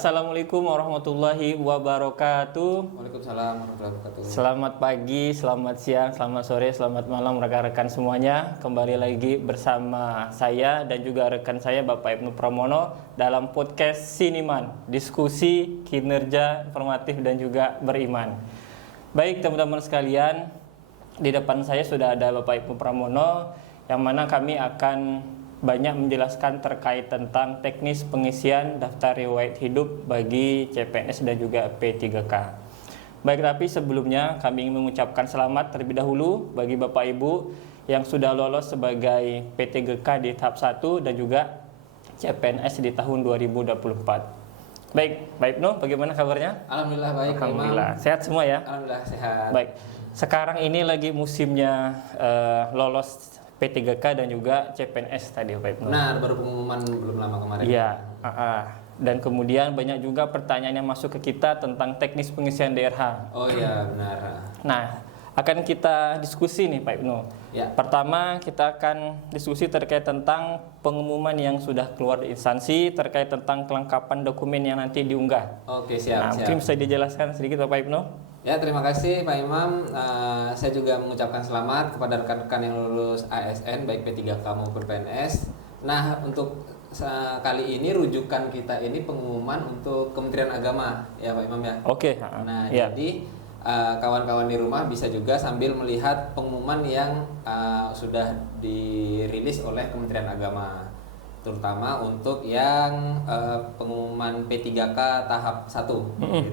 Assalamualaikum warahmatullahi wabarakatuh. Waalaikumsalam warahmatullahi wabarakatuh. Selamat pagi, selamat siang, selamat sore, selamat malam rekan-rekan semuanya. Kembali lagi bersama saya dan juga rekan saya Bapak Ibnu Pramono dalam podcast Siniman, diskusi kinerja informatif dan juga beriman. Baik teman-teman sekalian, di depan saya sudah ada Bapak Ibnu Pramono yang mana kami akan banyak menjelaskan terkait tentang teknis pengisian daftar riwayat hidup bagi CPNS dan juga P3K. Baik, tapi sebelumnya kami ingin mengucapkan selamat terlebih dahulu bagi Bapak Ibu yang sudah lolos sebagai P3K di tahap 1 dan juga CPNS di tahun 2024. Baik, Baik Ibnu, bagaimana kabarnya? Alhamdulillah baik. Alhamdulillah, sehat semua ya? Alhamdulillah sehat. Baik, sekarang ini lagi musimnya lolos P3K dan juga CPNS tadi Pak Ibnu. Benar, baru pengumuman belum lama kemarin. Iya, dan kemudian banyak juga pertanyaan yang masuk ke kita tentang teknis pengisian DRH. Oh iya, benar. Nah, akan kita diskusi nih Pak Ibnu. Ya. Pertama, kita akan diskusi terkait tentang pengumuman yang sudah keluar di instansi terkait tentang kelengkapan dokumen yang nanti diunggah. Oke, siap. Mungkin bisa dijelaskan sedikit Pak Ibnu? Ya, terima kasih Pak Imam. Saya juga mengucapkan selamat kepada rekan-rekan yang lulus ASN baik P3K maupun PNS. Nah, untuk kali ini rujukan kita ini pengumuman untuk Kementerian Agama ya Pak Imam ya. Oke. Nah, ya. jadi kawan-kawan di rumah bisa juga sambil melihat pengumuman yang sudah dirilis oleh Kementerian Agama, terutama untuk yang pengumuman P3K tahap 1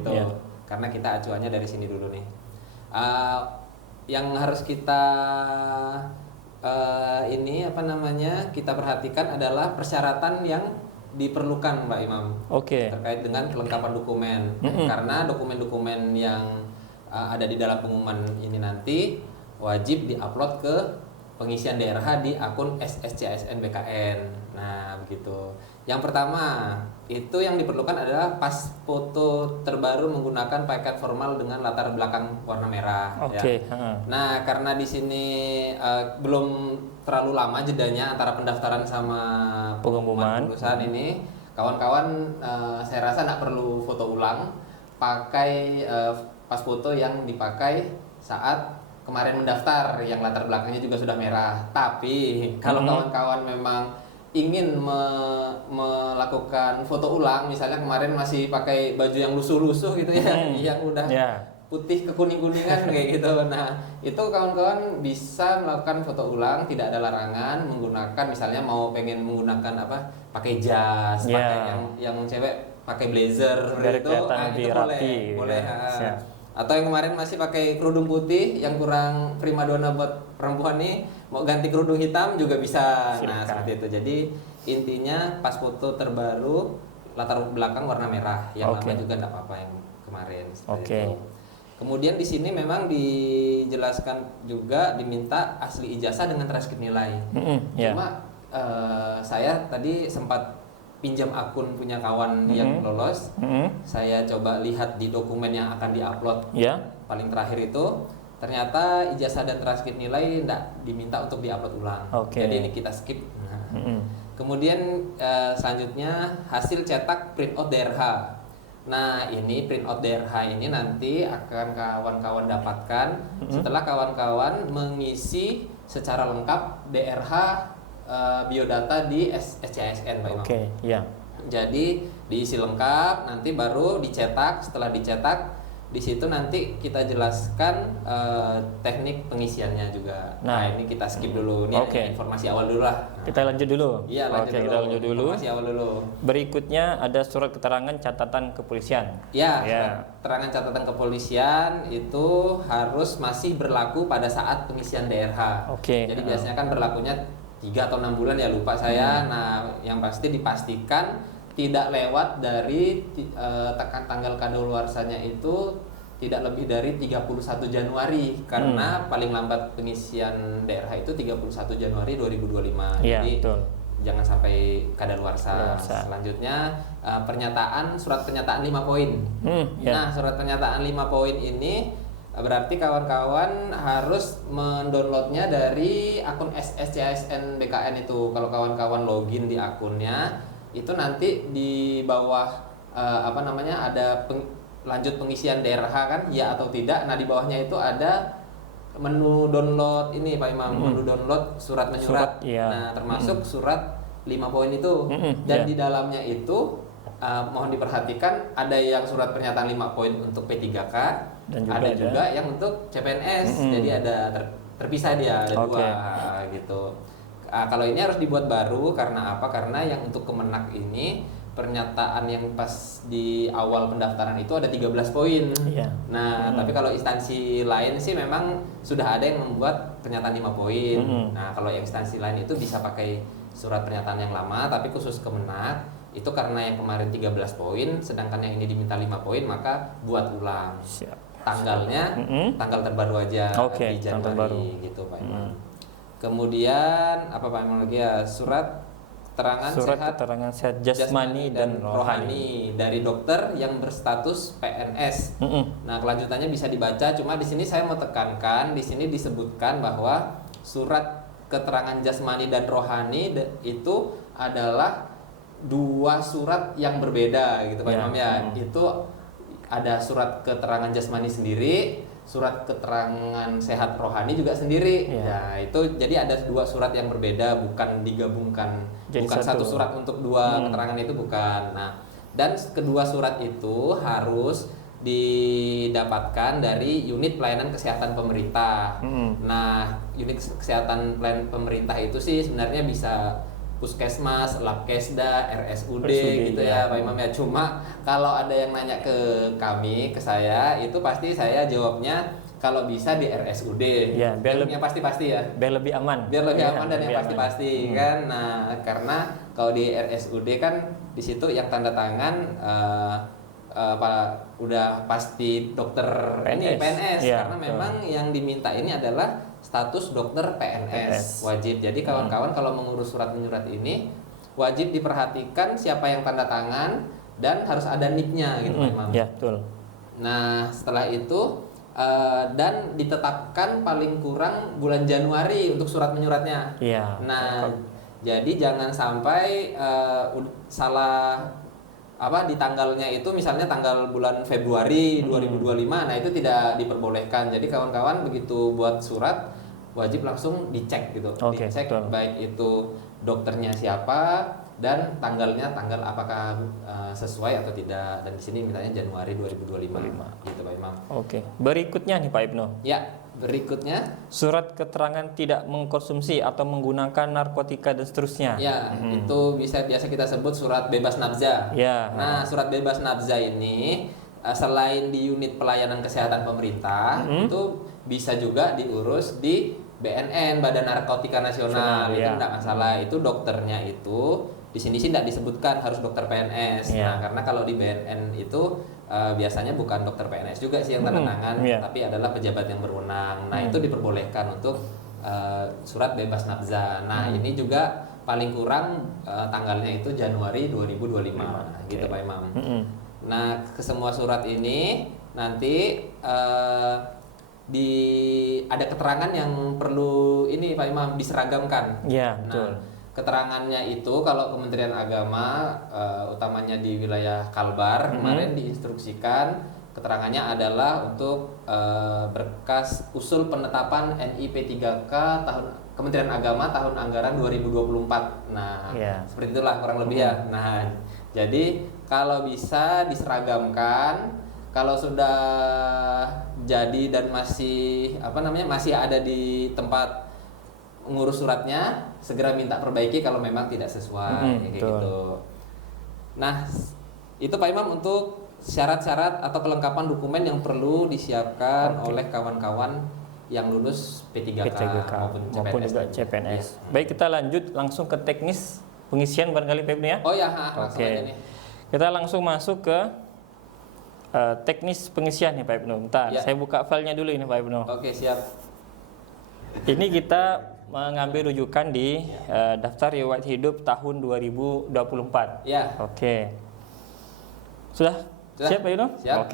gitu. Ya. Karena kita acuannya dari sini dulu nih. Yang harus kita kita perhatikan adalah persyaratan yang diperlukan Mbak Imam. Oke. Terkait dengan kelengkapan dokumen. Karena dokumen-dokumen yang ada di dalam pengumuman ini nanti wajib diupload ke pengisian DRH di akun SSCASN BKN. Nah, begitu. Yang pertama, itu yang diperlukan adalah pas foto terbaru menggunakan paket formal dengan latar belakang warna merah. Oke. Ya. Nah, karena di sini belum terlalu lama jedanya antara pendaftaran sama pengumuman lulusan ini, kawan-kawan saya rasa nggak perlu foto ulang, pakai pas foto yang dipakai saat kemarin mendaftar yang latar belakangnya juga sudah merah. Tapi kalau kawan-kawan memang ingin melakukan foto ulang, misalnya kemarin masih pakai baju yang lusuh-lusuh gitu ya, yang udah putih ke kuning-kuningan kayak gitu. Nah, itu kawan-kawan bisa melakukan foto ulang, tidak ada larangan menggunakan, misalnya mau pengen menggunakan pakai jas, pakai yang cewek pakai blazer gitu, itu boleh. Atau yang kemarin masih pakai kerudung putih yang kurang primadona buat perempuan nih, mau ganti kerudung hitam juga bisa. Nah, seperti itu. Jadi intinya pas foto terbaru latar belakang warna merah, yang lama juga enggak apa-apa yang kemarin. Itu. Kemudian di sini memang dijelaskan juga diminta asli ijazah dengan transkrip nilai. Cuma saya tadi sempat pinjam akun punya kawan yang lolos. Saya coba lihat di dokumen yang akan diupload paling terakhir itu, ternyata ijazah dan transkrip nilai tidak diminta untuk diupload ulang. Jadi ini kita skip. Kemudian selanjutnya hasil cetak printout DRH. Nah, ini printout DRH ini nanti akan kawan-kawan dapatkan setelah kawan-kawan mengisi secara lengkap DRH biodata di SCASN Pak Imam. Jadi diisi lengkap, nanti baru dicetak. Setelah dicetak, di situ nanti kita jelaskan teknik pengisiannya juga. Nah, ini kita skip dulu. Ini informasi awal dulu lah. Kita lanjut dulu. Iya, kita lanjut dulu. Informasi awal dulu. Berikutnya ada surat keterangan catatan kepolisian. Keterangan catatan kepolisian itu harus masih berlaku pada saat pengisian DRH. Jadi biasanya kan berlakunya 3 atau 6 bulan ya, lupa saya. Nah, yang pasti dipastikan tidak lewat dari tanggal kadaluarsanya itu tidak lebih dari 31 Januari karena paling lambat pengisian daerah itu 31 Januari 2025. Jadi betul. Jangan sampai kadaluarsa. Selanjutnya surat pernyataan 5 poin. Nah, surat pernyataan 5 poin ini berarti kawan-kawan harus mendownloadnya dari akun SSCASN BKN itu. Kalau kawan-kawan login di akunnya, itu nanti di bawah ada lanjut pengisian DRH kan, ya atau tidak. Nah di bawahnya itu ada menu download ini Pak Imam, menu download surat menyurat. Nah termasuk surat 5 poin itu. Dan di dalamnya itu mohon diperhatikan ada yang surat pernyataan 5 poin untuk P3K, dan juga yang untuk CPNS. Jadi ada terpisah dia, ada dua gitu. Kalau ini harus dibuat baru karena apa? Karena yang untuk Kemenak ini pernyataan yang pas di awal pendaftaran itu ada 13 poin. Nah, tapi kalau instansi lain sih memang sudah ada yang membuat pernyataan 5 poin. Nah, kalau yang instansi lain itu bisa pakai surat pernyataan yang lama, tapi khusus Kemenak itu karena yang kemarin 13 poin, sedangkan yang ini diminta 5 poin, maka buat ulang. Tanggalnya tanggal terbaru aja di Januari gitu Pak Imam. Kemudian apa Pak Imam lagi ya? Surat keterangan sehat jasmani dan rohani dari dokter yang berstatus PNS. Nah, kelanjutannya bisa dibaca, cuma di sini saya mau tekankan, di sini disebutkan bahwa surat keterangan jasmani dan rohani itu adalah 2 surat yang berbeda gitu Pak Imam ya. Itu ada surat keterangan jasmani sendiri, surat keterangan sehat rohani juga sendiri. Ya, itu jadi ada 2 surat yang berbeda, bukan digabungkan. Jadi bukan satu surat untuk 2 keterangan itu, bukan. Nah, dan kedua surat itu harus didapatkan dari unit pelayanan kesehatan pemerintah. Nah, unit kesehatan pelayanan pemerintah itu sih sebenarnya bisa Puskesmas, Labkesda, RSUD gitu ya Pak Imam ya. Cuma kalau ada yang nanya ke kami, ke saya, itu pasti saya jawabnya kalau bisa di RSUD. Biar yang pasti-pasti ya. Biar lebih aman. Biar lebih aman dan yang pasti-pasti kan. Nah, karena kalau di RSUD kan di situ yang tanda tangan udah pasti dokter PNS karena memang yang diminta ini adalah status dokter PNS wajib. Jadi kawan-kawan kalau mengurus surat menyurat ini wajib diperhatikan siapa yang tanda tangan dan harus ada NIK-nya gitu Pak Imam. Betul. Nah, setelah itu dan ditetapkan paling kurang bulan Januari untuk surat menyuratnya. Nah, jadi jangan sampai salah di tanggalnya itu misalnya tanggal bulan Februari 2025, nah itu tidak diperbolehkan. Jadi kawan-kawan begitu buat surat wajib langsung dicek gitu. Dicek baik itu dokternya siapa dan tanggalnya tanggal apakah sesuai atau tidak. Dan di sini mintanya Januari 2025 gitu Pak Imam. Berikutnya nih Pak Ibnu. Berikutnya surat keterangan tidak mengkonsumsi atau menggunakan narkotika dan seterusnya. Itu biasa kita sebut surat bebas nafza. Nah, surat bebas nafza ini selain di unit pelayanan kesehatan pemerintah, itu bisa juga diurus di BNN, Badan Narkotika Nasional. Itu enggak masalah. Itu dokternya itu di sini sih tidak disebutkan harus dokter PNS. Nah, karena kalau di BNN itu biasanya bukan dokter PNS juga sih yang tanda tangan, tapi adalah pejabat yang berwenang. Nah, itu diperbolehkan untuk surat bebas nafza. Nah, ini juga paling kurang tanggalnya itu Januari 2025 gitu Pak Imam. Nah, ke semua surat ini nanti ada keterangan yang perlu ini Pak Imam diseragamkan. Betul. Keterangannya itu kalau Kementerian Agama utamanya di wilayah Kalbar kemarin diinstruksikan keterangannya adalah untuk berkas usul penetapan NIP3K tahun Kementerian Agama tahun anggaran 2024. Nah, seperti itulah kurang lebih ya. Nah, jadi kalau bisa diseragamkan, kalau sudah jadi dan masih masih ada di tempat ngurus suratnya, segera minta perbaiki kalau memang tidak sesuai kayak gitu. Nah, itu Pak Imam untuk syarat-syarat atau kelengkapan dokumen yang perlu disiapkan oleh kawan-kawan yang lulus P3K maupun juga CPNS. Baik, kita lanjut langsung ke teknis pengisian barangkali Pak Ibnu ya. Langsung aja nih. Kita langsung masuk ke teknis pengisian nih Pak Ibnu. Bentar, saya buka filenya dulu ini Pak Ibnu. Siap. Ini kita mengambil rujukan di daftar riwayat hidup tahun 2024. Sudah? Siap Pak Ibnu? Siap.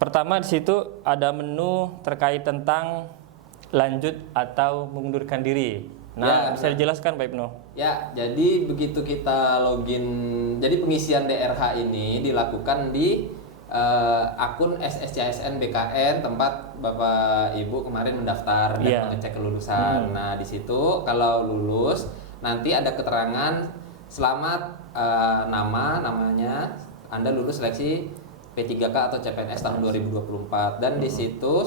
Pertama di situ ada menu terkait tentang lanjut atau mengundurkan diri. Nah, bisa dijelaskan Pak Ibnu? Ya, jadi begitu kita login, jadi pengisian DRH ini dilakukan di akun SSCSN BKN tempat Bapak Ibu kemarin mendaftar dan mengecek kelulusan. Nah, di situ kalau lulus nanti ada keterangan selamat namanya Anda lulus seleksi P3K atau CPNS tahun 2024 dan di situ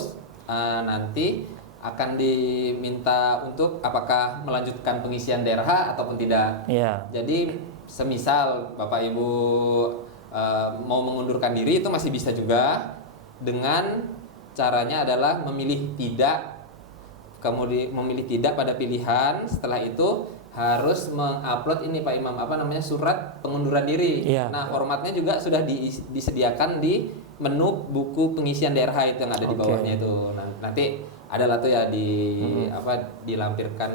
nanti akan diminta untuk apakah melanjutkan pengisian DRH ataupun tidak. Jadi semisal Bapak Ibu mau mengundurkan diri itu masih bisa juga dengan caranya adalah memilih tidak, kemudian memilih tidak pada pilihan. Setelah itu harus mengupload ini Pak Imam surat pengunduran diri. Nah, formatnya juga sudah disediakan di menu buku pengisian DRH itu yang ada di bawahnya itu. Nanti adalah tuh ya dilampirkan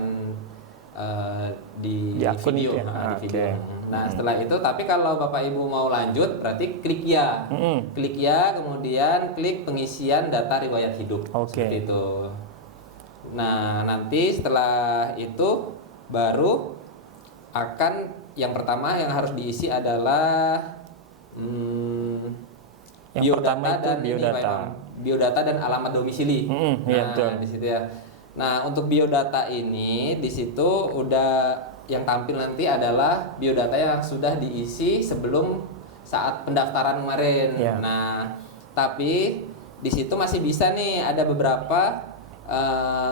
di video, di video. Nah, setelah itu tapi kalau Bapak Ibu mau lanjut berarti klik ya. Klik ya, kemudian klik pengisian data riwayat hidup. Seperti itu. Nah, nanti setelah itu baru akan yang pertama yang harus diisi adalah biodata dan alamat domisili. Di situ ya. Nah, untuk biodata ini di situ udah yang tampil nanti adalah biodata yang sudah diisi sebelum saat pendaftaran kemarin. Nah, tapi di situ masih bisa nih ada beberapa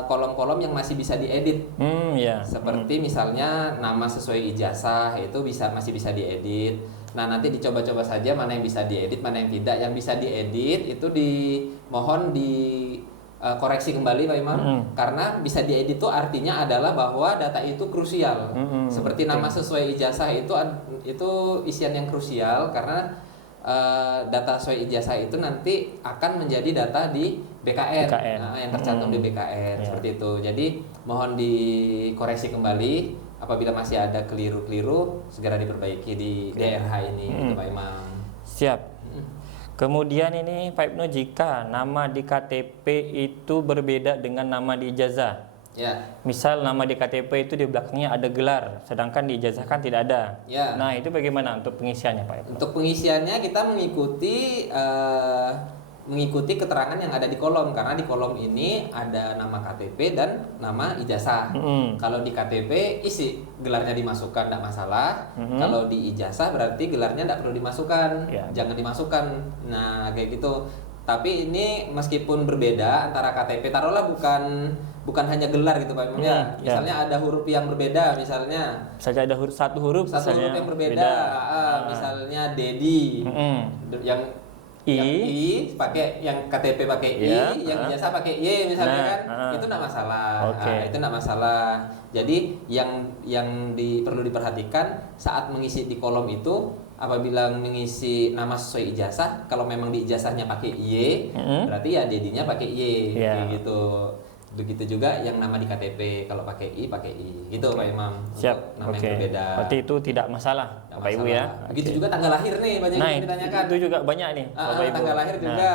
kolom-kolom yang masih bisa diedit. Seperti misalnya nama sesuai ijazah itu masih bisa diedit. Nah, nanti dicoba-coba saja mana yang bisa diedit, mana yang tidak. Yang bisa diedit itu dimohon koreksi kembali Pak Imam, karena bisa diedit itu artinya adalah bahwa data itu krusial. Seperti nama sesuai ijazah itu isian yang krusial karena data sesuai ijazah itu nanti akan menjadi data di BKN. Yang tercantum di BKN seperti itu. Jadi mohon dikoreksi kembali apabila masih ada keliru-keliru segera diperbaiki di DRH ini gitu Pak Imam. Siap. Kemudian ini Pak Ibnu, jika nama di KTP itu berbeda dengan nama di ijazah. Misal nama di KTP itu di belakangnya ada gelar, sedangkan di ijazah kan tidak ada. Nah, itu bagaimana untuk pengisiannya Pak Ibnu? Untuk pengisiannya kita mengikuti keterangan yang ada di kolom, karena di kolom ini ada nama KTP dan nama ijazah. Kalau di KTP isi gelarnya dimasukkan tidak masalah. Kalau di ijazah berarti gelarnya tidak perlu dimasukkan, jangan dimasukkan. Nah, kayak gitu. Tapi ini meskipun berbeda antara KTP, taruhlah bukan hanya gelar gitu Pak Imam ya. Misalnya ada huruf yang berbeda, misalnya ada satu huruf yang berbeda. Misalnya Dedi yang I pakai, yang KTP pakai I, yang ijazah pakai Y misalnya itu enggak masalah. Itu enggak masalah. Jadi yang perlu diperhatikan saat mengisi di kolom itu, apabila mengisi nama sesuai ijazah, kalau memang di ijazahnya pakai Y, berarti ya dedinya pakai Y kayak gitu. Begitu juga yang nama di KTP, kalau pakai I gitu Pak Imam. Siap. Nama yang berbeda. Berarti itu tidak masalah Bapak Ibu ya. Begitu juga tanggal lahir nih banyak yang ditanyakan. Itu juga banyak nih Bapak Ibu. Tanggal lahir juga.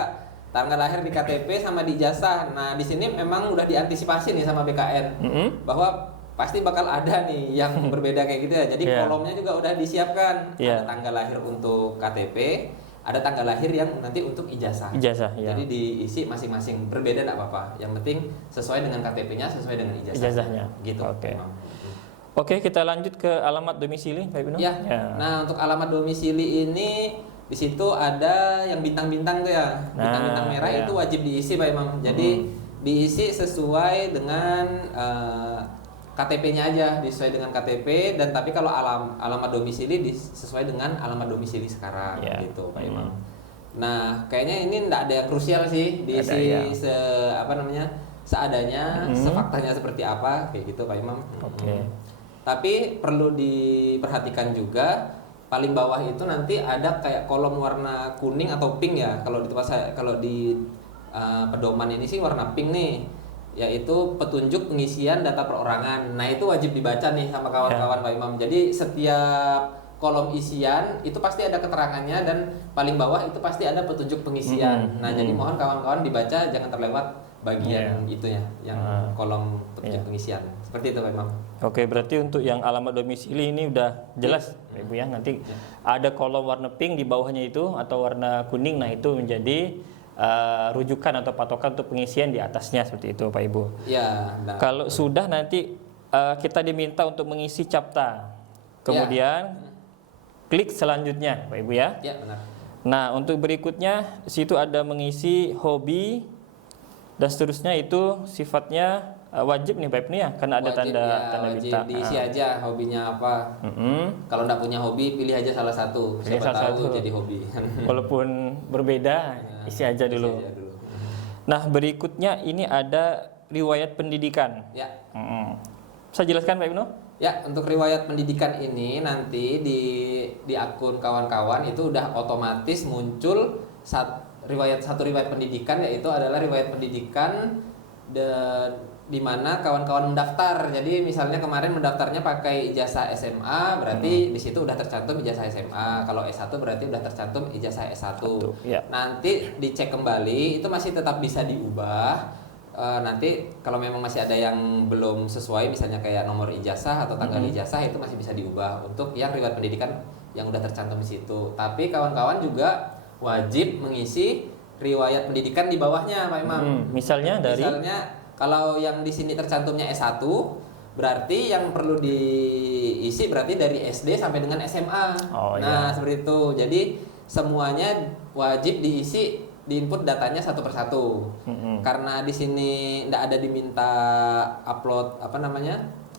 Tanggal lahir di KTP sama di ijazah. Nah, di sini memang udah diantisipasi nih sama BKN bahwa pasti bakal ada nih yang berbeda kayak gitu ya. Jadi kolomnya juga udah disiapkan. Ada tanggal lahir untuk KTP, ada tanggal lahir yang nanti untuk ijazah. Jadi diisi masing-masing, berbeda enggak apa-apa. Yang penting sesuai dengan KTP-nya, sesuai dengan ijazahnya. Gitu. Oke, kita lanjut ke alamat domisili Pak Ibnu. Nah, untuk alamat domisili ini di situ ada yang bintang-bintang tuh ya. Bintang-bintang merah itu wajib diisi Pak Imam. Jadi diisi sesuai dengan KTP-nya aja, sesuai dengan KTP, dan tapi kalau alamat domisili sesuai dengan alamat domisili sekarang gitu Pak Imam. Nah, kayaknya ini enggak ada yang krusial sih, diisi seadanya, sefaktanya seperti apa kayak gitu Pak Imam. Tapi perlu diperhatikan juga paling bawah itu nanti ada kayak kolom warna kuning atau pink ya. Kalau di tempat saya, kalau di pedoman ini sih warna pink nih, yaitu petunjuk pengisian data perorangan. Nah, itu wajib dibaca nih sama kawan-kawan Pak Imam. Jadi setiap kolom isian itu pasti ada keterangannya, dan paling bawah itu pasti ada petunjuk pengisian. Nah, jadi mohon kawan-kawan dibaca, jangan terlewat bagian itunya, yang kolom pengisian. Seperti itu Pak Imam. Oke, berarti untuk yang alamat domisili ini udah jelas Ibu ya. Nanti ada kolom warna pink di bawahnya itu atau warna kuning, nah itu menjadi rujukan atau patokan untuk pengisian di atasnya seperti itu Pak Ibu. Ya. Kalau sudah nanti kita diminta untuk mengisi CAPTA, kemudian klik selanjutnya Pak Ibu ya. Ya benar. Nah untuk berikutnya situ ada mengisi hobi dan seterusnya, itu sifatnya wajib nih Pak Ibnu ya, karena ada wajib, tanda wajib bintang. diisi aja hobinya apa. Kalau nggak punya hobi, pilih aja salah satu. Siapa tahu jadi hobi. Walaupun berbeda, isi aja dulu. Nah berikutnya ini ada riwayat pendidikan. Ya. Saya jelaskan Pak Ibnu. Ya, untuk riwayat pendidikan ini nanti di akun kawan-kawan itu udah otomatis muncul satu riwayat pendidikan, yaitu adalah riwayat pendidikan di mana kawan-kawan mendaftar. Jadi misalnya kemarin mendaftarnya pakai ijazah SMA, berarti di situ udah tercantum ijazah SMA. Kalau S1 berarti udah tercantum ijazah S1. Nanti dicek kembali, itu masih tetap bisa diubah. Nanti kalau memang masih ada yang belum sesuai, misalnya kayak nomor ijazah atau tanggal ijazah, itu masih bisa diubah untuk yang riwayat pendidikan yang udah tercantum di situ. Tapi kawan-kawan juga wajib mengisi riwayat pendidikan di bawahnya Pak Imam. Misalnya kalau yang di sini tercantumnya S1, berarti yang perlu diisi berarti dari SD sampai dengan SMA. Seperti itu. Jadi semuanya wajib diisi, diinput datanya satu persatu. Karena di sini tidak ada diminta upload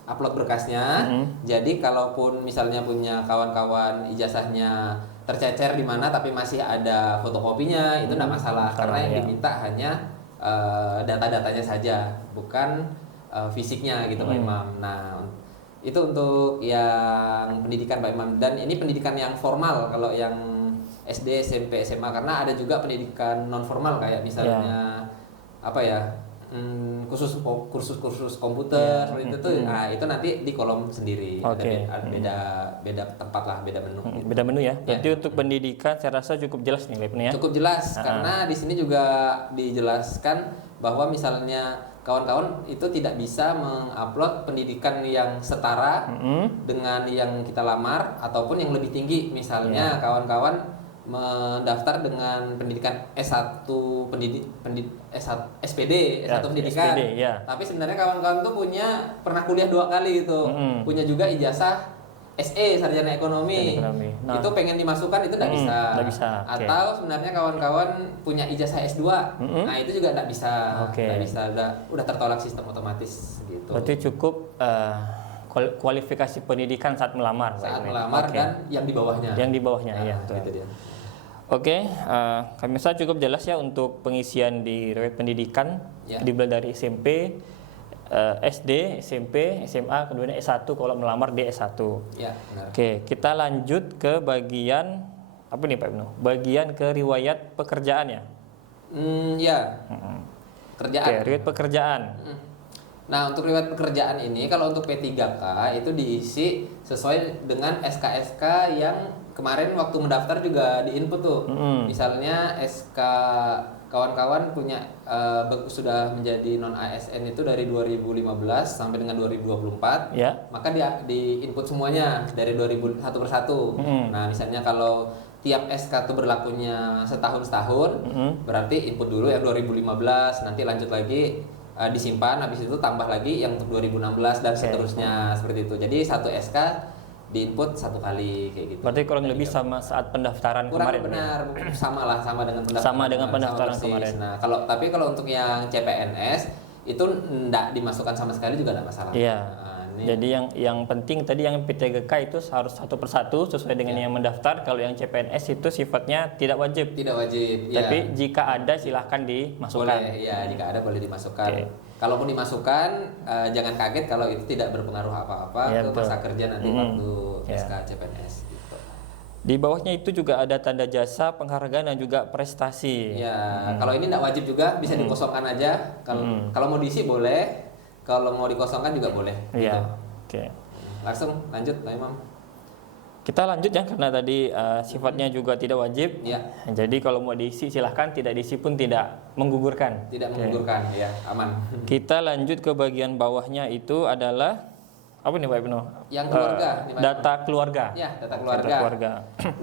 upload berkasnya. Jadi kalaupun misalnya punya kawan-kawan ijazahnya tercecer di mana tapi masih ada fotokopinya, itu tidak masalah, karena yang diminta hanya data-datanya saja, bukan fisiknya gitu Pak Imam. Nah itu untuk yang pendidikan Pak Imam, dan ini pendidikan yang formal kalau yang SD, SMP, SMA, karena ada juga pendidikan non formal kayak misalnya kursus komputer seperti itu tuh. Nah itu nanti di kolom sendiri. Ada beda tempat lah, beda menu. Beda menu ya. Berarti untuk pendidikan saya rasa cukup jelas nih Pak ya. Cukup jelas karena di sini juga dijelaskan bahwa misalnya kawan-kawan itu tidak bisa mengupload pendidikan yang setara dengan yang kita lamar ataupun yang lebih tinggi. Misalnya kawan-kawan mendaftar dengan pendidikan S1 SPD pendidikan. Tapi sebenarnya kawan-kawan tuh pernah kuliah 2 kali gitu. Punya juga ijazah SE sarjana ekonomi. Nah, itu pengen dimasukkan itu tidak bisa. Atau sebenarnya kawan-kawan punya ijazah S2. Nah, itu juga tidak bisa. Udah tertolak sistem otomatis gitu. Berarti cukup kualifikasi pendidikan saat melamar. Dan yang di bawahnya. Ya. Itu dia. Kami rasa cukup jelas ya untuk pengisian di riwayat pendidikan, dimulai dari SMP, SD, SMP, SMA, kemudian S1 kalau melamar di S1. Ya, benar. Kita lanjut ke bagian apa nih Pak Ibnu? Bagian ke riwayat pekerjaan ya. Kerjaan. Riwayat pekerjaan. Nah, untuk riwayat pekerjaan ini kalau untuk P3K itu diisi sesuai dengan SK-SK yang kemarin waktu mendaftar juga diinput tuh. Misalnya SK kawan-kawan punya sudah menjadi non ASN itu dari 2015 sampai dengan 2024. Maka di input semuanya dari 2001 per satu. Nah, misalnya kalau tiap SK itu berlakunya setahun, berarti input dulu yang 2015, nanti lanjut lagi disimpan, habis itu tambah lagi yang untuk 2016 dan seterusnya seperti itu. Jadi satu SK diinput 1 kali kayak gitu. Berarti kurang lebih sama saat pendaftaran kemarin. Benar, sama dengan pendaftaran. Sama dengan pendaftaran kemarin. Nah, tapi kalau untuk yang CPNS itu enggak dimasukkan sama sekali juga enggak masalah. Jadi yang penting tadi yang P3K itu harus satu persatu sesuai dengan yang mendaftar. Kalau yang CPNS itu sifatnya tidak wajib. Tapi jika ada silahkan dimasukkan. Boleh, jika ada boleh dimasukkan. Kalaupun dimasukkan, jangan kaget kalau itu tidak berpengaruh apa-apa ke masa kerja nanti waktu SK CPNS. Gitu. Di bawahnya itu juga ada tanda jasa, penghargaan dan juga prestasi. Kalau ini tidak wajib juga, bisa dikosongkan aja. Kalau mau diisi boleh, kalau mau dikosongkan juga boleh. Langsung lanjut, Pak Imam. Kita lanjut ya, karena tadi sifatnya juga tidak wajib. Ya. Jadi kalau mau diisi silahkan, tidak diisi pun tidak menggugurkan. Tidak menggugurkan, ya aman. Kita lanjut ke bagian bawahnya, itu adalah apa nih Pak Ibnu? Yang keluarga. Data keluarga. Ya, data keluarga. Data keluarga.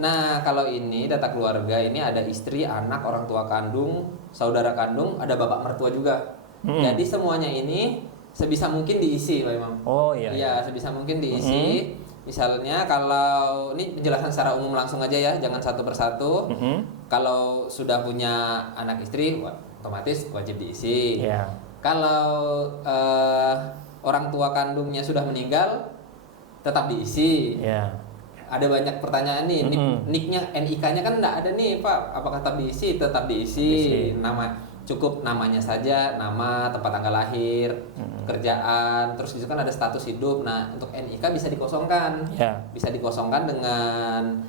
Nah, kalau ini data keluarga ini ada istri, anak, orang tua kandung, saudara kandung, ada bapak mertua juga. Jadi semuanya ini sebisa mungkin diisi, Pak Imam. Oh iya. Iya, sebisa mungkin diisi. Misalnya kalau ini penjelasan secara umum langsung aja ya, jangan satu persatu. Kalau sudah punya anak istri, otomatis wajib diisi. Yeah. Kalau orang tua kandungnya sudah meninggal, tetap diisi. Yeah. Ada banyak pertanyaan nih, NIK-nya, NIK-nya kan enggak ada nih Pak, apakah tetap diisi? Tetap diisi. Cukup namanya saja, nama, tempat tanggal lahir, pekerjaan, terus itu kan ada status hidup. Nah, untuk NIK bisa dikosongkan. Yeah. Bisa dikosongkan dengan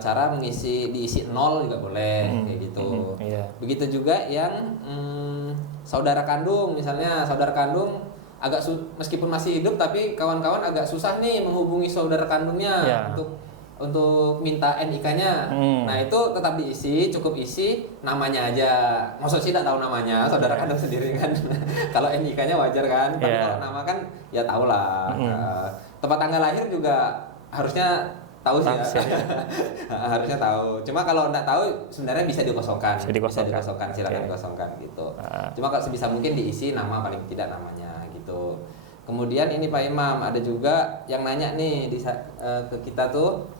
cara diisi 0 juga boleh, kayak gitu. Yeah. Begitu juga yang saudara kandung, misalnya saudara kandung agak meskipun masih hidup tapi kawan-kawan agak susah nih menghubungi saudara kandungnya untuk minta NIK-nya. Nah, itu tetap diisi, cukup isi namanya aja. Maksud sih tidak tahu namanya, saudara kandung sendiri kan. Kalau NIK-nya wajar kan. Tapi kalau nama kan ya tahu lah. Tempat tanggal lahir juga harusnya tahu sih ya. Harusnya tahu. Cuma kalau enggak tahu sebenarnya bisa dikosongkan. Bisa dikosongkan, silakan dikosongkan gitu. Cuma kalau sebisa mungkin diisi nama, paling tidak namanya gitu. Kemudian ini Pak Imam, ada juga yang nanya nih ke kita tuh,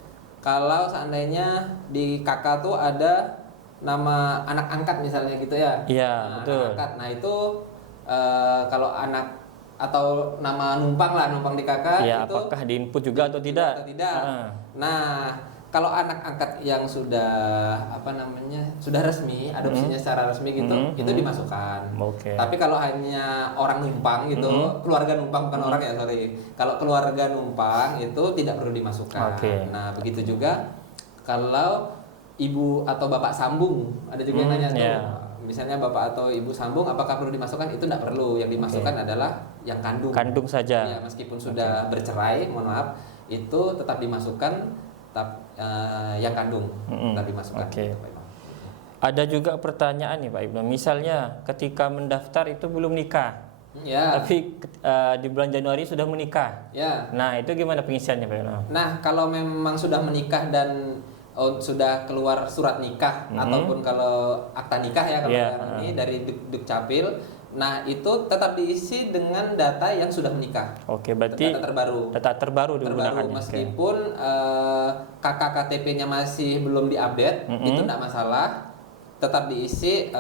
kalau seandainya di kakak tuh ada nama anak angkat misalnya gitu ya. Iya, betul. Anak angkat. Nah, itu kalau anak atau nama numpang di kakak ya, itu apakah diinput juga atau tidak? Nah, kalau anak angkat yang sudah sudah resmi, adopsinya secara resmi gitu, itu dimasukkan. Tapi kalau hanya orang numpang gitu, keluarga numpang bukan orang ya, sorry. Kalau keluarga numpang itu tidak perlu dimasukkan. Nah, begitu juga kalau ibu atau bapak sambung, ada juga yang nanya tuh. Misalnya bapak atau ibu sambung, apakah perlu dimasukkan? Itu tidak perlu. Yang dimasukkan adalah yang kandung. Kandung saja. Ya, meskipun sudah bercerai, mohon maaf, itu tetap dimasukkan. Yang kandung tetap dimasukkan. Ada juga pertanyaan nih Pak Ibnu. Misalnya ketika mendaftar itu belum nikah, tapi di bulan Januari sudah menikah. Nah, itu gimana pengisiannya Pak Ibnu? Nah, kalau memang sudah menikah dan sudah keluar surat nikah ataupun kalau akta nikah ya kalau ini dari Dukcapil. Nah, itu tetap diisi dengan data yang sudah menikah. Berarti data terbaru digunakan. Meskipun KKTP-nya masih belum diupdate, itu tidak masalah. Tetap diisi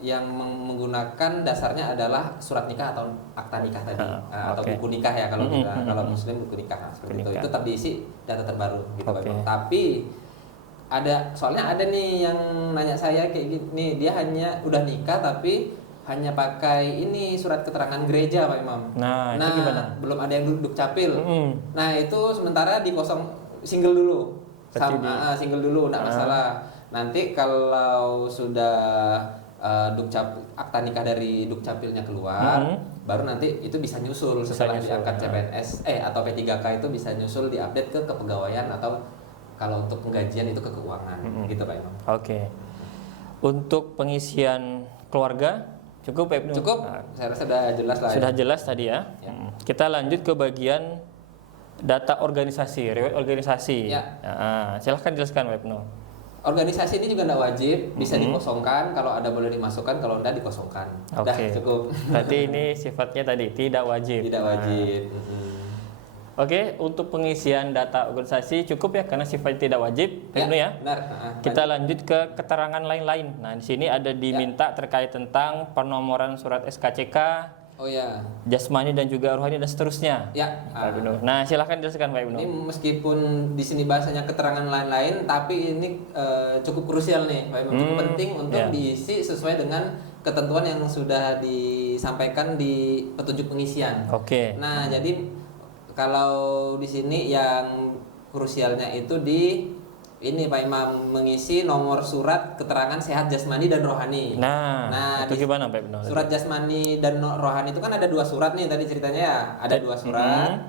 yang menggunakan dasarnya adalah surat nikah atau akta nikah tadi, atau buku nikah ya kalau kita kalau Muslim buku nikah seperti itu. Itu tetap diisi data terbaru gitu Pak. Tapi soalnya ada nih yang nanya saya kayak gini, dia hanya udah nikah tapi hanya pakai ini surat keterangan gereja Pak Imam. Nah, itu gimana? Belum ada yang Dukcapil. Nah, itu sementara single dulu. Single dulu, enggak masalah. Nanti kalau sudah akta nikah dari Dukcapilnya keluar, baru nanti itu bisa nyusul setelah diangkat CPNS atau P3K, itu bisa nyusul diupdate ke kepegawaian atau kalau untuk penggajian itu ke keuangan. Gitu Pak Imam. Untuk pengisian keluarga cukup Pak Ibnu? Cukup, saya rasa sudah jelas lah. Sudah jelas tadi ya. Kita lanjut ke bagian data organisasi, riwayat organisasi. Silahkan jelaskan Pak Ibnu. Organisasi ini juga tidak wajib, bisa dikosongkan. Kalau ada boleh dimasukkan, kalau tidak dikosongkan. Sudah cukup. Berarti ini sifatnya tadi tidak wajib. Tidak wajib. Untuk pengisian data organisasi cukup ya, karena sifatnya tidak wajib, ya. Benar. Kita lanjut ke keterangan lain-lain. Nah, di sini ada diminta terkait tentang penomoran surat SKCK, jasmani dan juga rohani dan seterusnya. Nah, silahkan jelaskan Pak Ibnu. Ini meskipun di sini bahasanya keterangan lain-lain, tapi ini cukup krusial nih, Pak Ibnu. Cukup penting untuk diisi sesuai dengan ketentuan yang sudah disampaikan di petunjuk pengisian. Nah, jadi kalau di sini yang krusialnya itu di ini Pak Imam, mengisi nomor surat keterangan sehat jasmani dan rohani. Nah itu gimana Pak Ibnu? Surat jasmani dan rohani itu kan ada 2 surat nih tadi ceritanya ya. Ada 2 surat.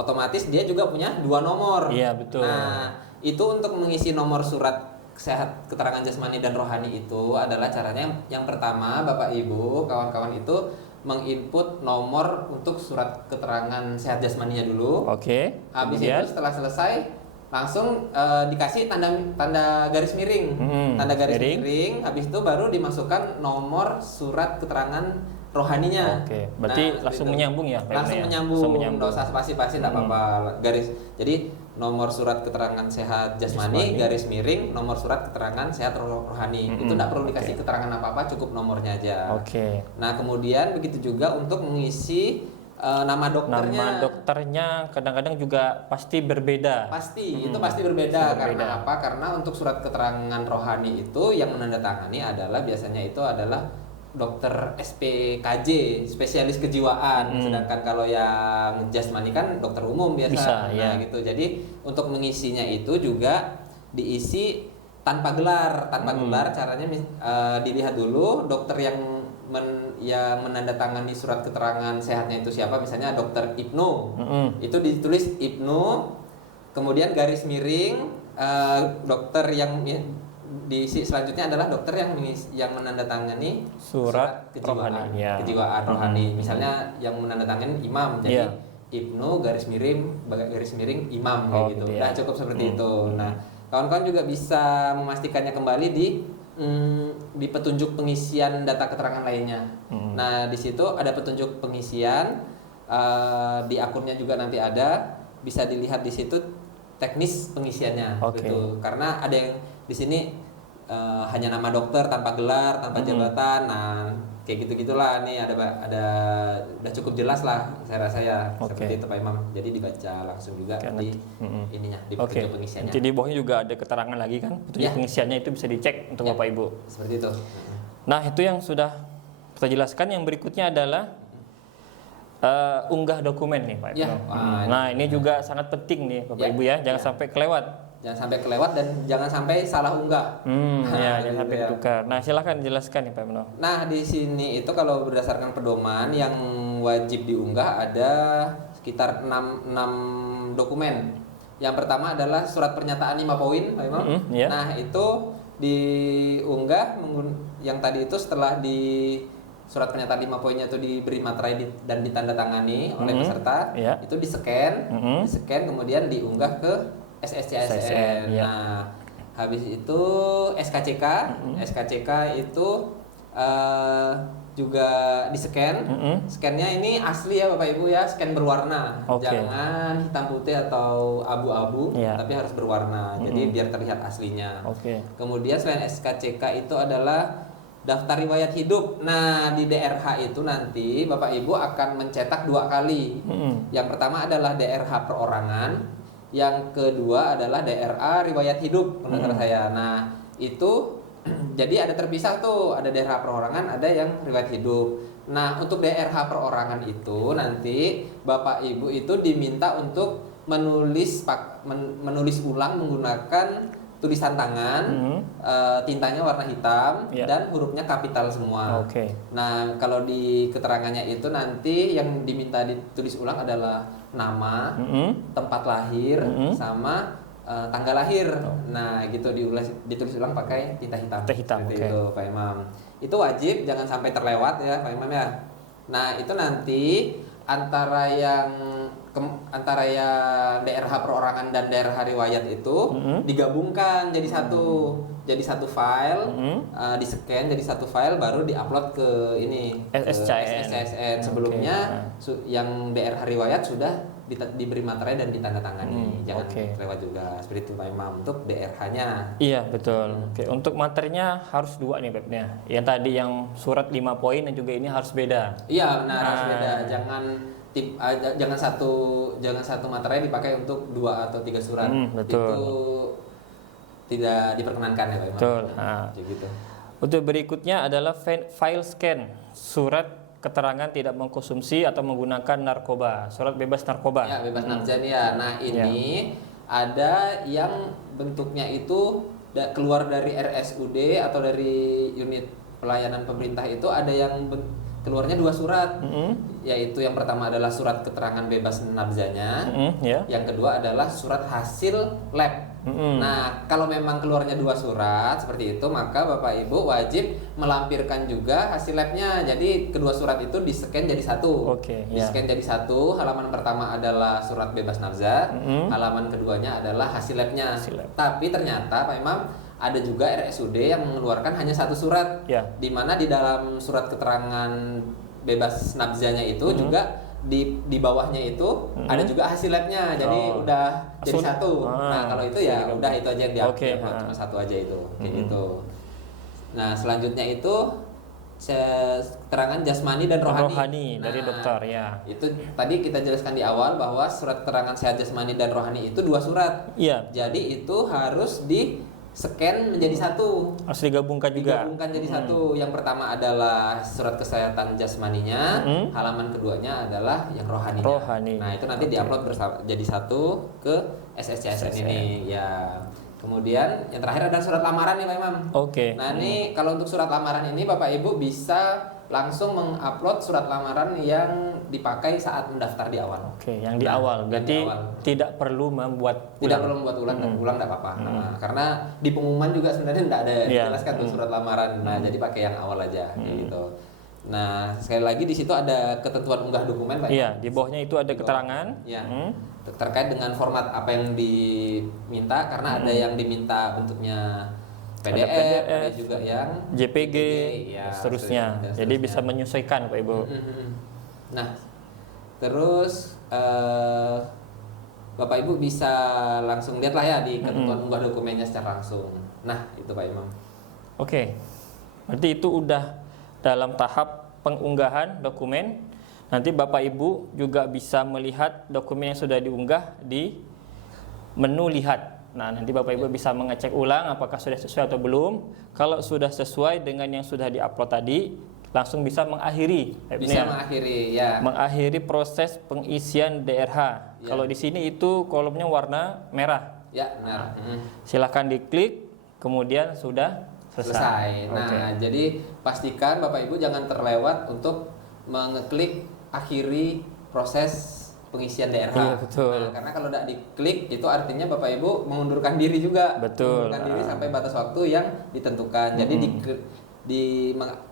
otomatis dia juga punya 2 nomor. Iya, betul. Nah, itu untuk mengisi nomor surat sehat keterangan jasmani dan rohani itu adalah caranya yang pertama, Bapak Ibu, kawan-kawan itu menginput nomor untuk surat keterangan sehat jasmaninya dulu. Oke. Habis itu setelah selesai langsung dikasih tanda garis miring. Tanda garis miring, habis itu baru dimasukkan nomor surat keterangan rohaninya. Oke. Berarti langsung menyambung ya, Pak? Langsung menyambung. Enggak usah spasi-spasi, enggak apa-apa. Garis. Jadi nomor surat keterangan sehat jasmani, garis miring, nomor surat keterangan sehat rohani. Itu enggak perlu dikasih keterangan apa-apa, cukup nomornya aja. Oke. Nah, kemudian begitu juga untuk mengisi nama dokternya. Nama dokternya kadang-kadang juga pasti berbeda. Pasti, itu pasti berbeda. Karena apa? Karena untuk surat keterangan rohani itu yang menandatangani adalah biasanya itu adalah dokter SPKJ, spesialis kejiwaan. Sedangkan kalau yang jasmani kan dokter umum biasa. Nah, gitu. Jadi untuk mengisinya itu juga diisi tanpa gelar. Tanpa gelar caranya dilihat dulu dokter yang menandatangani surat keterangan sehatnya itu siapa, misalnya dokter Ibnu. Itu ditulis Ibnu, kemudian garis miring dokter yang diisi selanjutnya adalah dokter yang menandatangani surat kejiwaan, kejiwaan rohani. Misalnya yang menandatangani imam, jadi Ibnu garis miring imam kayak gitu. Nah, cukup seperti itu. Nah, kawan-kawan juga bisa memastikannya kembali di petunjuk pengisian data keterangan lainnya. Nah, di situ ada petunjuk pengisian, di akunnya juga nanti ada, bisa dilihat di situ teknis pengisiannya. Gitu. Karena ada yang di sini hanya nama dokter tanpa gelar, tanpa jabatan. Nah, kayak gitu-gitulah. Nih ada udah cukup jelas lah saya rasa ya. Seperti itu Pak Imam. Jadi dibaca langsung juga di ininya, di petunjuk pengisiannya. Jadi di bawahnya juga ada keterangan lagi kan, petunjuk pengisiannya itu bisa dicek untuk Bapak Ibu. Seperti itu. Nah, itu yang sudah kita jelaskan. Yang berikutnya adalah unggah dokumen nih Pak Ibnu. Nah, ini juga sangat penting nih Bapak Ibu ya, jangan sampai kelewat. Jangan sampai kelewat dan jangan sampai salah unggah. Jangan sampai tukar. Nah, silahkan jelaskan nih Pak Ibnu. Nah, di sini itu kalau berdasarkan pedoman yang wajib diunggah ada sekitar 6 dokumen. Yang pertama adalah surat pernyataan 5 poin, Pak Imam. Nah, itu diunggah yang tadi itu setelah di surat pernyataan 5 poinnya itu diberi materai dan ditandatangani oleh peserta, itu di-scan, kemudian diunggah ke SSCSN. Nah, habis itu SKCK, SKCK itu juga di-scan. Scannya ini asli ya Bapak Ibu ya, scan berwarna. Jangan hitam putih atau abu-abu, tapi harus berwarna. Jadi biar terlihat aslinya. Kemudian selain SKCK itu adalah daftar riwayat hidup. Nah, di DRH itu nanti Bapak Ibu akan mencetak 2 kali. Yang pertama adalah DRH perorangan, yang kedua adalah DRA riwayat hidup menurut saya. Nah, itu jadi ada terpisah tuh, ada DRH perorangan, ada yang riwayat hidup. Nah, untuk DRH perorangan itu nanti Bapak Ibu itu diminta untuk menulis ulang menggunakan tulisan tangan, tintanya warna hitam dan hurufnya kapital semua. Nah, kalau di keterangannya itu nanti yang diminta ditulis ulang adalah nama, tempat lahir, sama tanggal lahir. Nah, gitu ditulis ulang pakai tinta hitam. Seperti itu Pak Imam. Itu wajib, jangan sampai terlewat ya Pak Imam ya. Nah, itu nanti antara yang DRH perorangan dan DRH riwayat itu digabungkan jadi satu file, di-scan jadi satu file, baru diupload ke ini SSCSN. Sebelumnya yang DRH riwayat sudah diberi materai dan ditandatangani. Jangan lewat juga. Seperti itu Pak Imam untuk DRH-nya. Iya, betul. Untuk materinya harus 2 nih Pepnya. Yang tadi yang surat 5 poin dan juga ini harus beda. Iya, benar, harus beda. Jangan satu materai dipakai untuk 2 atau 3 surat. Itu tidak diperkenankan ya Pak Imam. Betul. Gitu. Untuk berikutnya adalah file scan surat keterangan tidak mengkonsumsi atau menggunakan narkoba, surat bebas narkoba. Ya, bebas narkoba ya. Nah, ini ada yang bentuknya itu keluar dari RSUD atau dari unit pelayanan pemerintah, itu ada yang keluarnya 2 surat, yaitu yang pertama adalah surat keterangan bebas nabzanya, yang kedua adalah surat hasil lab. Nah, kalau memang keluarnya 2 surat seperti itu, maka Bapak Ibu wajib melampirkan juga hasil labnya. Jadi kedua surat itu di-scan jadi satu. Di-scan jadi satu. Halaman pertama adalah surat bebas nabzah, halaman keduanya adalah hasil labnya. Tapi ternyata Pak Imam ada juga RSUD yang mengeluarkan hanya 1 surat, di mana di dalam surat keterangan bebas nabzanya itu juga di bawahnya itu ada juga hasil labnya, jadi udah jadi satu. Nah kalau itu ya udah itu aja yang diupload, cuma 1 aja itu, kayak gitu. Nah selanjutnya itu keterangan jasmani dan rohani. Nah, dari dokter itu tadi kita jelaskan di awal bahwa surat keterangan sehat jasmani dan rohani itu 2 surat. Jadi itu harus di-scan menjadi 1. Harus digabungkan juga. Digabungkan jadi 1. Yang pertama adalah surat kesehatan jasmaninya, halaman keduanya adalah yang rohaninya. Nah, itu nanti diupload bersama jadi 1 ke SSCSN ini ya. Kemudian yang terakhir adalah surat lamaran nih Pak Imam. Nah, ini kalau untuk surat lamaran ini Bapak Ibu bisa langsung mengupload surat lamaran yang dipakai saat mendaftar di awal. Yang di awal. Berarti tidak perlu membuat ulang. Tidak perlu membuat ulang dan ulang tidak apa-apa. Nah, karena di pengumuman juga sebenarnya tidak ada dijelaskan tuh surat lamaran. Nah, jadi pakai yang awal aja gitu. Nah, sekali lagi di situ ada ketentuan unggah dokumen Pak. Di bawahnya itu ada keterangan. Terkait dengan format apa yang diminta, karena ada yang diminta bentuknya PDF, ada juga yang JPG, seterusnya. Jadi bisa menyesuaikan Pak Ibu. Nah, terus Bapak Ibu bisa langsung lihat lah ya di ketentuan unggah dokumennya secara langsung. Nah, itu Pak Imam. Berarti itu udah dalam tahap pengunggahan dokumen. Nanti Bapak Ibu juga bisa melihat dokumen yang sudah diunggah di menu lihat. Nah, nanti Bapak Ibu bisa mengecek ulang apakah sudah sesuai atau belum. Kalau sudah sesuai dengan yang sudah diupload tadi, langsung bisa mengakhiri. Mengakhiri proses pengisian DRH. Kalau di sini itu kolomnya warna merah. Merah. Silahkan diklik, kemudian sudah selesai. Nah, jadi pastikan Bapak Ibu jangan terlewat untuk mengeklik akhiri proses pengisian DRH. Nah, karena kalau tidak diklik itu artinya Bapak Ibu mengundurkan diri juga. Mengundurkan diri sampai batas waktu yang ditentukan. Jadi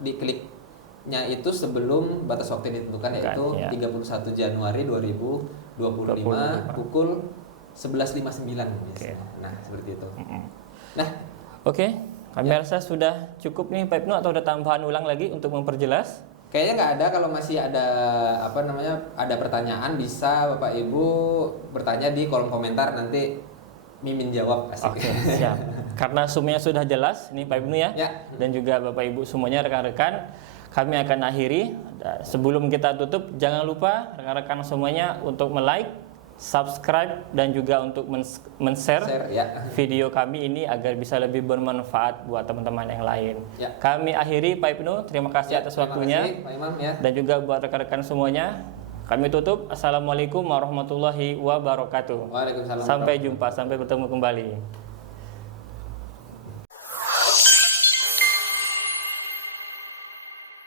dikliknya itu sebelum batas waktu yang ditentukan, yaitu 31 Januari 2025 pukul 11.59 Nah, seperti itu. Nah, kami rasa sudah cukup nih Pak Ibnu, atau ada tambahan ulang lagi untuk memperjelas? Kayaknya nggak ada. Kalau masih ada ada pertanyaan, bisa Bapak Ibu bertanya di kolom komentar, nanti Mimin jawab. Siap. Karena semuanya sudah jelas nih Pak Ibnu dan juga Bapak Ibu semuanya, rekan-rekan, kami akan akhiri. Sebelum kita tutup, jangan lupa rekan-rekan semuanya untuk like, subscribe, dan juga untuk men-share video kami ini agar bisa lebih bermanfaat buat teman-teman yang lain. Kami akhiri Pak Ibnu, terima kasih atas waktunya. Pak Imam, dan juga buat rekan-rekan semuanya, kami tutup. Assalamualaikum warahmatullahi wabarakatuh. Waalaikumsalam. Sampai jumpa, sampai bertemu kembali.